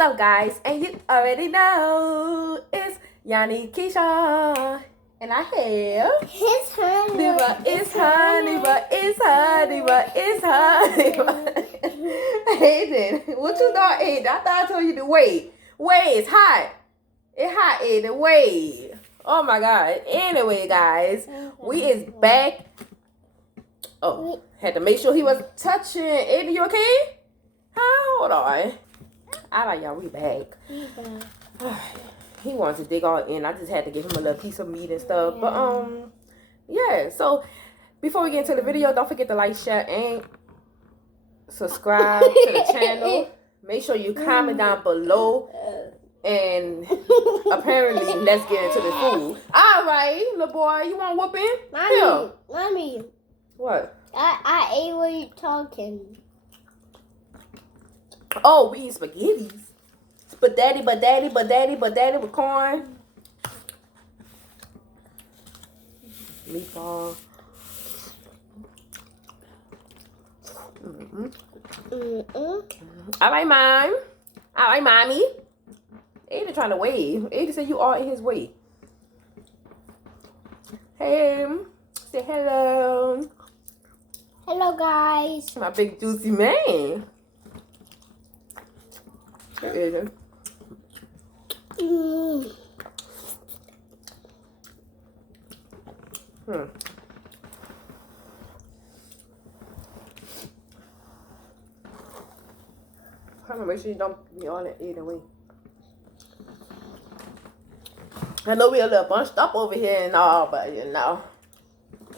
up, guys? And you already know it's Yanni Keisha. And I have It's honey. but it's honey, but it's honey, but it's honey. Aiden, what you thought, Aiden? I thought I told you to wait. Wait, it's hot. It's hot, Aiden. Wait. Oh my God. Anyway, guys, we is back. Oh, had to make sure he was touching. Aiden, you okay? Huh? Hold on. All right, y'all, we back. He wants to dig all in. I just had to give him a little piece of meat and stuff. But yeah. So before we get into the video, don't forget to like, share, and subscribe to the channel. Make sure you comment down below. And apparently, let's get into the food. All right, little boy, you want whooping? Mommy. What? I ate what you talking. Oh, we eat spaghettis. Spaghetti with corn. Meatball. All right, Mom. All right, Mommy. Ada trying to wave. Ada said you are in his way. Hey. Say hello. Hello, guys. My big juicy man. Ada. Trying to make sure you don't be on it either way. I know we're a little bunched up over here and all, but you know.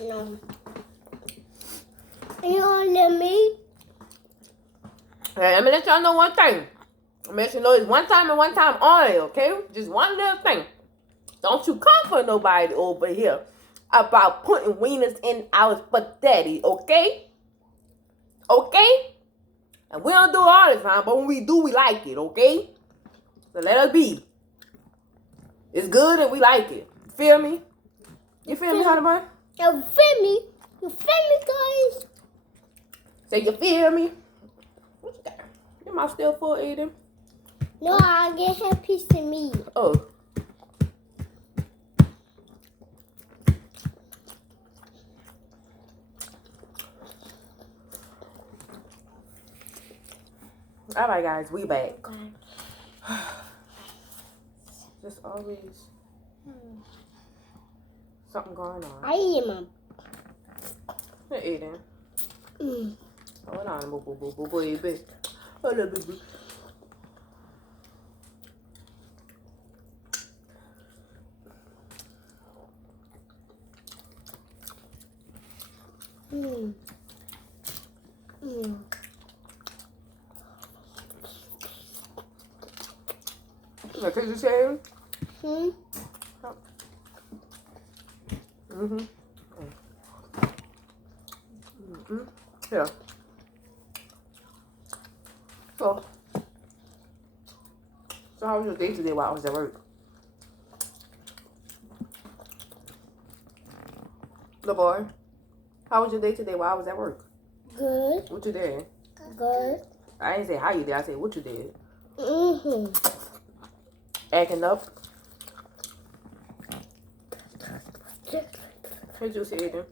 No. You don't let me? Hey, let me let y'all know one thing. I'm let you know it's one time and one time only, okay? Just one little thing. Don't you come for nobody over here about putting wieners in our spaghetti, okay? Okay? And we don't do it all the time, but when we do, we like it, okay? So let us be. It's good and we like it. Feel me? You feel me, honey bun? You feel me? You feel me, guys? Say you feel me? What you got? Your mouth still full, Aiden? No, I'll get him a piece of meat. Oh. All right, guys, we back. Just always something going on. I eat him. Hey, Aiden. Hold on, boo, baby. Hold on, baby. What did you say? Yeah. So how was your day today while I was at work? Little boy, how was your day today while I was at work? Good. What you did? Good. I didn't say how you did. I said what you did. Acting up. Hey, Juicy Aiden.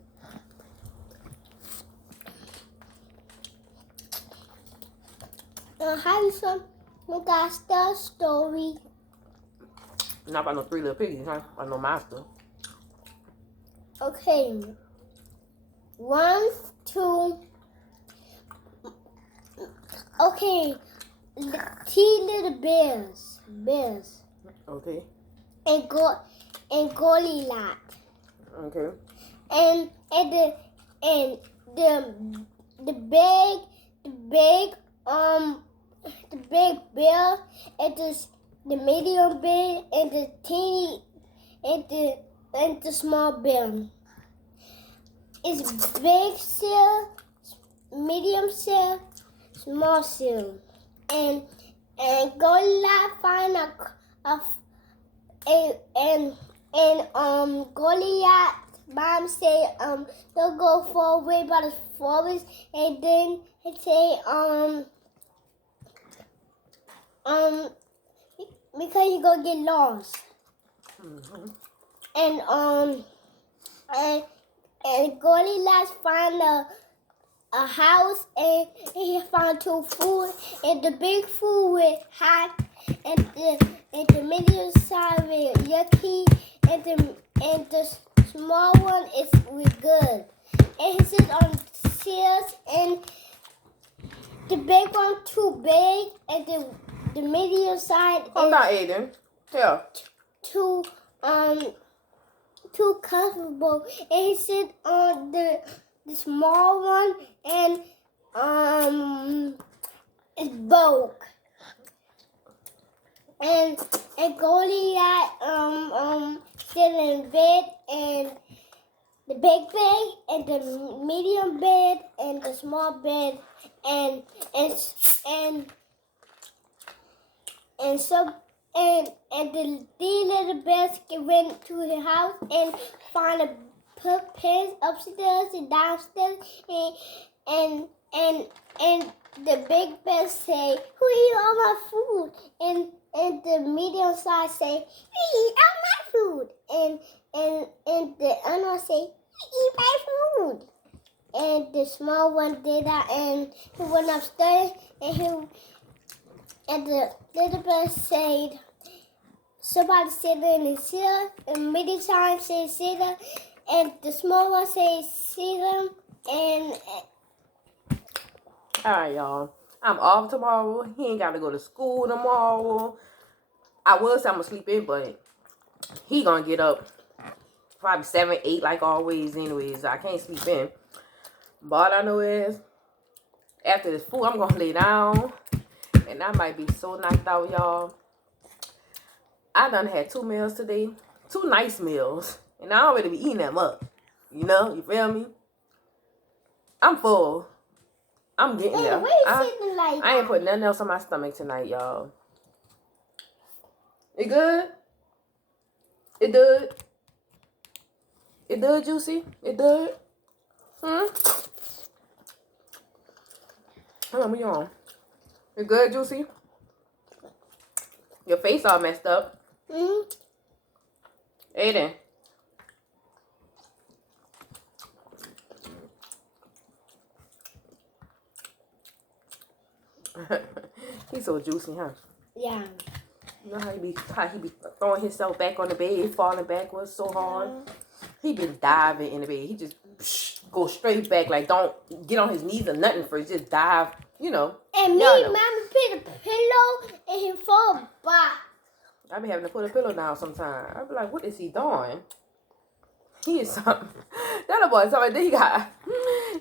How you some? We got the story. Not about no three little piggies, huh? By no monster. Okay. 1, 2. Okay. 3 little bears. Okay. And Goldilocks. Okay. And the big bear, and the medium bear, and the teeny, and the small bear. It's big seal, medium seal, small seal, and Goldilocks find Goliath mom say they'll go far away by the forest, and then it say because he gonna get lost. And Goldilocks find a house and he found 2 food, and the big food with hot, and the medium size with yucky, and the small one is with good. And he sits on chairs, and the big one too big, and the medium size Calm down, Aiden. Yeah. too comfortable, and he sit on the small one, and it's broke. And Goldilocks sit in bed, and the big bed, and the medium bed, and the small bed, and the 3 little beds went to the house and found a put pins upstairs and downstairs, and the big bed say, "Who eat all my food?" And the medium size say, "We eat all my food." And the other one say, "We eat my food." And the small one did that, and he went upstairs, and the little bed said, somebody sit in the chair, and many times say sit there, and the small one say sit them, and Alright, y'all. I'm off tomorrow. He ain't got to go to school tomorrow. I was I'm gonna sleep in, but he gonna get up probably 7, 8 like always anyways. I can't sleep in. But all I know is after this food, I'm gonna lay down. And I might be so knocked out, y'all. I done had 2 meals today. 2 nice meals. And I already be eating them up. You know? You feel me? I'm full. I'm getting there. I ain't putting nothing else on my stomach tonight, y'all. It good? It good? It good, Juicy? It good? Hold on, what you on? It good, Juicy? Your face all messed up. Aiden. He's so juicy, huh? yeah. You know how he be throwing himself back on the bed, falling backwards so hard. He been diving in the bed. He just go straight back, like don't get on his knees or nothing first. Just dive, you know. And Mama put a pillow and he fall back. I be having to put a pillow down sometimes. I be like, what is he doing? He is something. That boy, something. Then he got.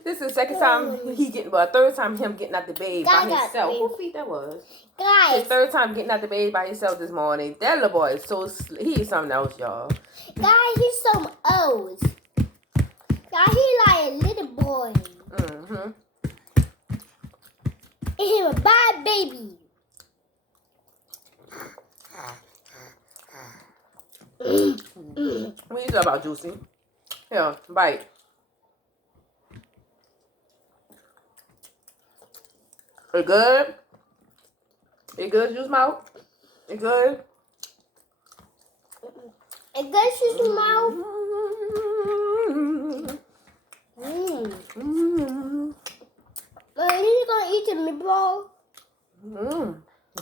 This is the second time he getting, but third time him getting out the bed by himself. Who feet that was? Guys. His third time getting out the bed by himself this morning. That little boy is so. He is something else, y'all. Guys, he's so old. Guys, he like a little boy. And he's a bad baby. What you talk about, Juicy? Here, bite. It good? It good, Juice Mouth? It good? It good, Juice Mouth? But he's gonna eat the meatball.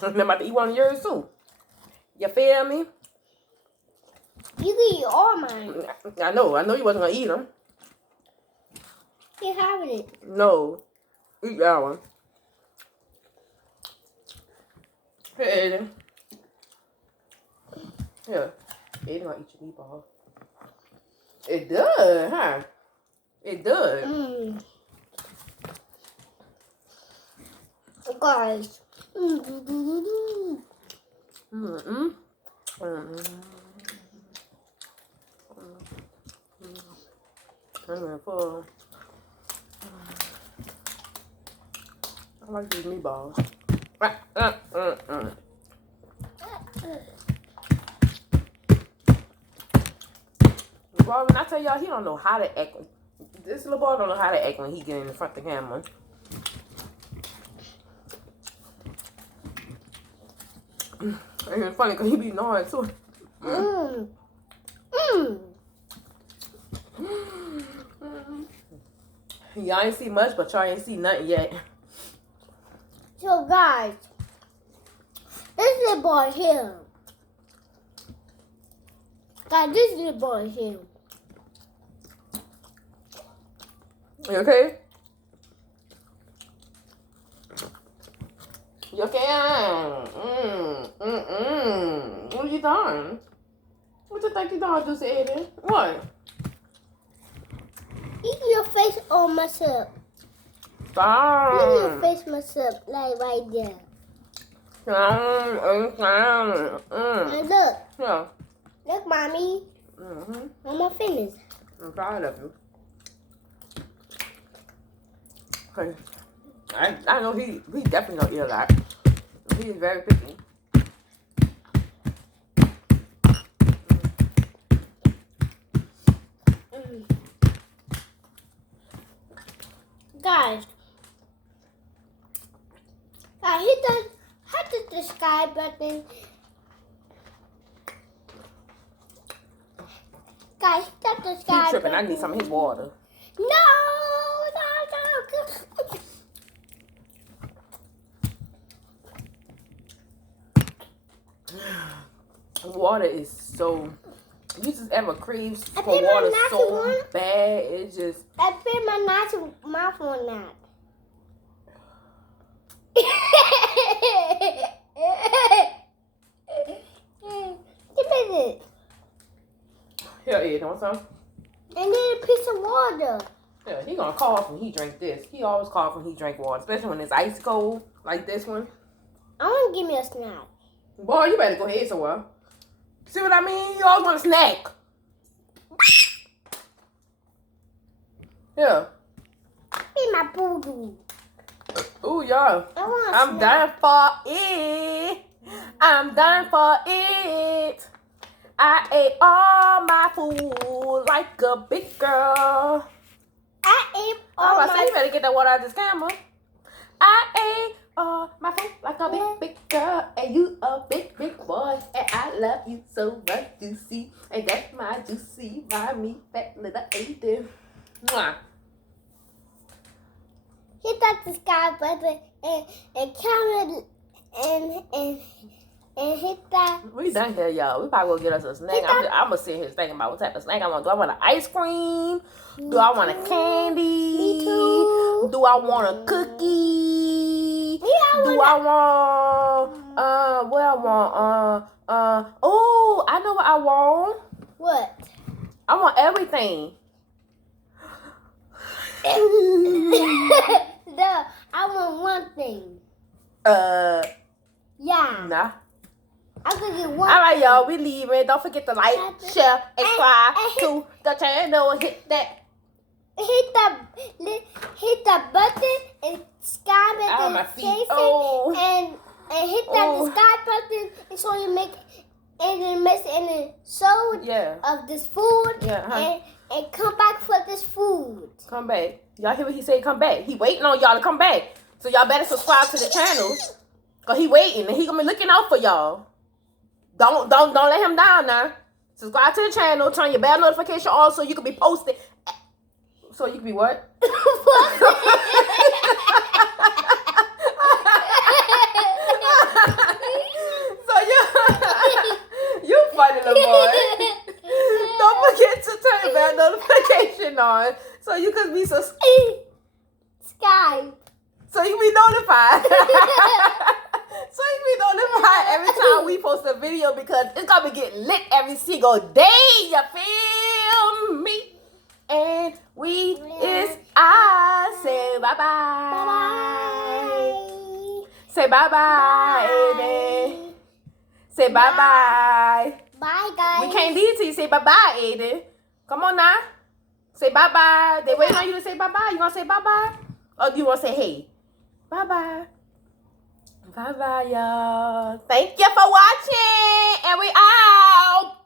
I'm about to eat one of yours too. You feel me? You can eat all mine. I know you wasn't gonna eat them. You're having it. No. Eat that one. Hey, Aiden. Here. Aiden gonna eat your meatball. It does, huh? It does. Guys. I'm full. I like these meatballs. Well, when I tell y'all, he don't know how to act. This little boy don't know how to act when he get in front of the camera. And it's funny because he be gnawing too. Mmm. Mmm. Y'all ain't see much, but y'all ain't see nothing yet. So guys, this little boy here. Guys, this little boy here. You okay? You okay? What are you doing? What you think you doing, Juicy Eddie? What? Eat your face all messed up. Stop. Look at your face messed up, like right there. And look. Yeah. Look, mommy. I'm not finished. I'm proud of you. Okay. I know he definitely don't eat a lot. He is very picky. Guys, hit the subscribe button. Guys, hit that He subscribe tripping. button. I need some of his water. No. Water is so. You just ever crave I for put my water knife so on. bad. It's just. I put my mouth on that. Give me this. Here, Ed, want some? And then a piece of water. Yeah, he gonna cough when he drink this. He always cough when he drink water, especially when it's ice cold like this one. I want to give me a snack. Boy, you better go ahead somewhere. See what I mean? You always want a snack. Yeah. Be my boo-boo. Ooh, y'all. I want a I'm snack. done for it. I'm done for it. I ate all my food like a big girl. I ate Oh, all I my say you better get that water out of this camera. I ate all my food like a big girl, and you a big boy, and I love you so much, Juicy, and that's my Juicy by me, fat little Aiden. Mwah. hit that subscribe button and comment and hit that. We done here, y'all. We probably gonna get us a snack. I'm gonna sit here thinking about what type of snack I want. Do I want an ice cream? Do I want a candy? Me too. Do I want a cookie? Yeah, Do I want what I want? Oh, I know what I want. What? I want everything. No, I want one thing. Yeah. Nah. I'm gonna get one. All right, thing. y'all. We leaving. Don't forget to like, share, and subscribe and to the channel. Hit that. Hit the button and subscribe Ow, my and feet. Oh. and hit that Oh. subscribe button and so you make and then miss any sold Yeah. of this food Yeah. and come back for this food. Come back. Y'all hear what he said? Come back. He waiting on y'all to come back. So y'all better subscribe to the channel. Cause he waiting and he gonna be looking out for y'all. Don't let him down now. Subscribe to the channel. Turn your bell notification on so you can be posted. So you can be what? So you funny little boy. Don't forget to turn your bell notification on so you can be Skype. so you can be notified. So you can be notified every time we post a video because it's gonna be getting lit every single day. You feel me? And I say bye bye. Bye-bye. Say bye bye, Aiden. Say bye bye. Bye, guys. We can't leave till you say bye bye, Aiden. Come on now. Say bye bye. They waiting on you to say bye bye. You gonna say bye bye? Or do you wanna say hey? Bye bye. Bye bye, y'all. Thank you for watching. And we out.